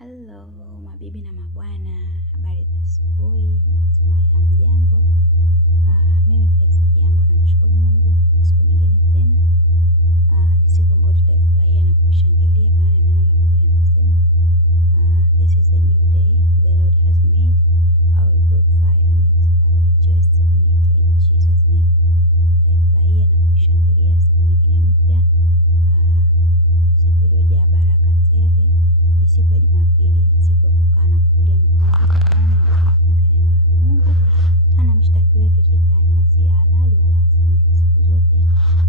Hello, mabibi na mabwana, habari za asubuhi, natumai hamjambo. Mimi pia sijambo, namshukuru Mungu, ni siku nyingine tena. Ni siku ambayo tutaifurahia na kuishangilia, maana neno la Mungu linasema this is a new day the Lord has made. I will glorify on it, I will rejoice on it in Jesus name. Tutaifurahia na kuishangilia siku nyingine mpya, siku iliyojaa baraka tele. Ni siku ya Jumapili, ni siku ya kukaa na kutulia miguuni pa Bwana na kujifunza neno la Mungu. Hana mshtaki wetu shetani halali wala hasinzii. Siku zote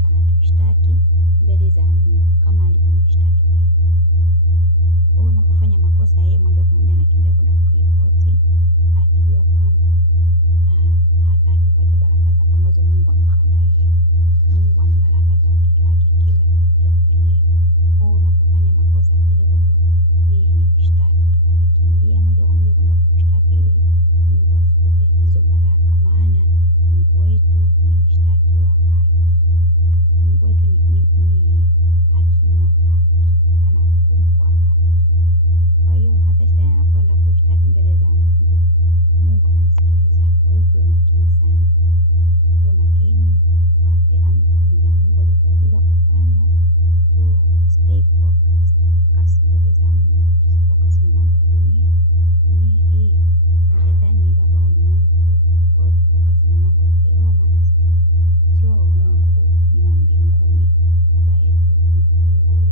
anatushtaki mbele za Mungu kama alivyomshtaki Ayubu. Wewe unapofanya makosa, yeye moja kwa moja anakimbia kwenda kuripoti, akijua kwamba hataki upate baraka zako ambazo Mungu amekuandalia. Mungu ana baraka za watoto wake kila itwapo leo. Wewe unapofanya makosa kidogo, yeye ni mshtaki, anakimbia moja kwa moja kwenda kushtaki ili Mungu asikupe hizo baraka, maana Mungu wetu ni mshtaki wa haki. Mungu wetu ni hakimu wa haki, anahukumu kwa haki. Kwa hiyo hata shetani anapoenda kushtaki mbele za Mungu, Mungu anamsikiliza. Kwa hiyo tuwe makini sana, tuwe makini, tufuate amri 10 za Mungu alizotuagiza kufanya, to stay focus mbele za Mungu, tusifocus na mambo ya dunia. Dunia hii, shetani ni baba wa ulimwengu huu. Kwa hiyo tufocus na mambo ya kiroho, maana sisi sio wa ulimwengu huu, ni wa mbinguni. Baba yetu ni wa mbinguni.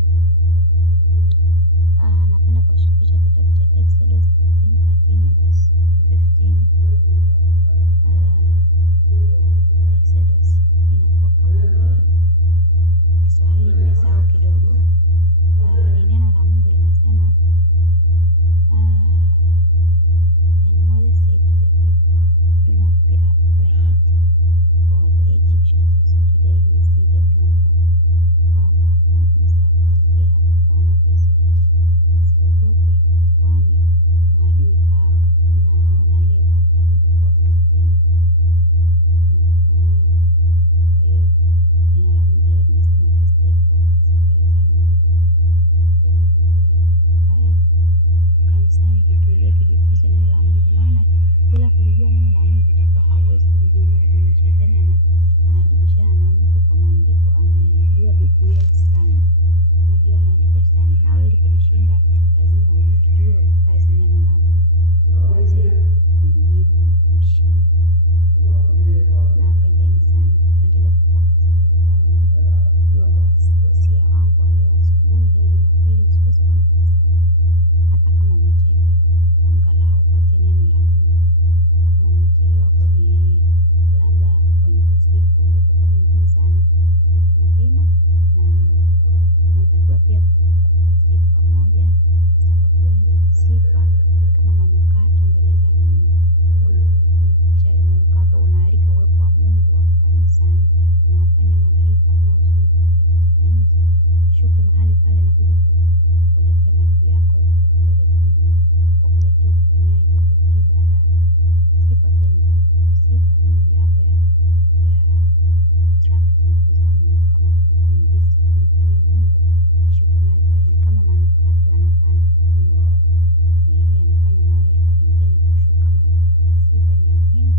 Napenda kuwashirikisha kitabu cha Exodus 14:13 verse 15. Exodus inakuwa kama ni Kiswahili nimesahau kidogo. Ni neno la Mungu linasema, and Moses said to the people, do not be afraid, for the Egyptians you see today, you will see them no more. Kwamba Musa akawaambia wana wa Israeli, msiogope, kwani maadui hawa mnaoona leo hamtakuja kuwaona tena. Kwa hiyo neno la Mungu leo linasema to stay focused mbele za Mungu. Tumtafute Mungu leo, tukae kanisani, tutulie, tujifunze neno la Mungu, maana bila kulijua neno la Mungu utakuwa hauwezi kumjibu adui. Shetani anajibishana na mtu kwa maandiko, anajua Biblia sana, anajua maandiko sana. Na wewe ili kumshinda lazima ulijue, ulifazi neno la Mungu uweze kumjibu na kumshinda. Nawapendeni sana, tuendelee kufocus mbele za Mungu. Hiyo ndio wasia wangu wa leo asubuhi. Leo Jumapili, usikose kwenda kanisani. Hata kama umechelewa, angalau upate neno la Mungu. Hata kama umechelewa labda kwenye kusifu, japokuwa ni muhimu sana kufika mapema, na unatakiwa pia kusifu pamoja. Kwa sababu gani? Sifa ni kama manukato mbele za Mungu. Unafikisha ile manukato, unaalika uwepo wa Mungu hapo kanisani. Unawafanya malaika wanaozunguka kiti cha enzi washuke mahali pale na kuja kukuletea majibu yako kutoka mbele za Mungu, wakuletea uponyaji, wakuletea baraka. Sifa pia ni za muhimu. Sifa ni mojawapo ya attract nguvu za Mungu, kama kumfanya Mungu ashuke mahali pale. Ni kama manukato yanapanda kwa Mungu, yanafanya malaika waingie na kushuka mahali pale. Sifa ni ya muhimu.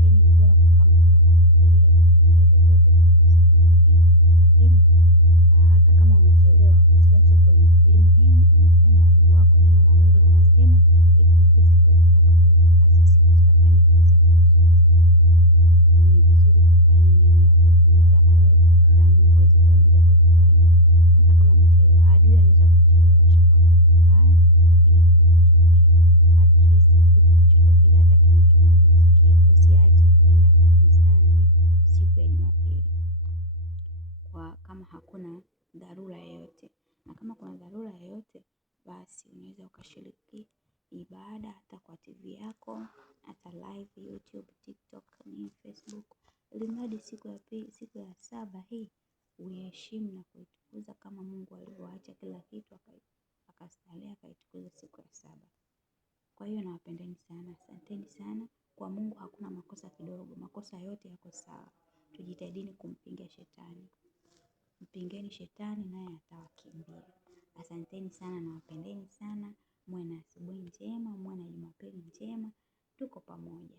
Yaani ni bora kufika mapema kufuatilia vipengele vyote vya kanisani, ni muhimu. Lakini hata kama umechelewa, usiache kwenda. Ili muhimu umefanya wajibu wako. Neno la Mungu linasema, ikumbuke siku ya saba uitakase, siku sitafanya kazi zako zote. Ni vizuri kufanya neno la kutimiza amri za Mungu alizotuagiza kufanya. Hata kama umechelewa, adui anaweza kuchelewesha kwa bahati mbaya, lakini usichoke. At least ukute chochote kile hata kinachomalizikia. Usiache kwenda kanisani siku ya Jumapili kama hakuna dharura yoyote. Na kama kuna dharura yoyote, basi unaweza ukashiriki ibada hata kwa TV yako, hata live YouTube, TikTok, Facebook. Ilimradi siku ya saba hii uiheshimu na kuitukuza kama Mungu alivyoacha kila kitu akastarehe akaitukuza siku ya saba. Kwa hiyo nawapendeni sana, asanteni sana. Kwa Mungu hakuna makosa kidogo, makosa yote yako sawa. Tujitahidini kumpinga shetani. Mpingeni shetani naye atawakimbia. Asanteni sana na wapendeni sana. Muwe na asubuhi njema, muwe na Jumapili njema. Tuko pamoja.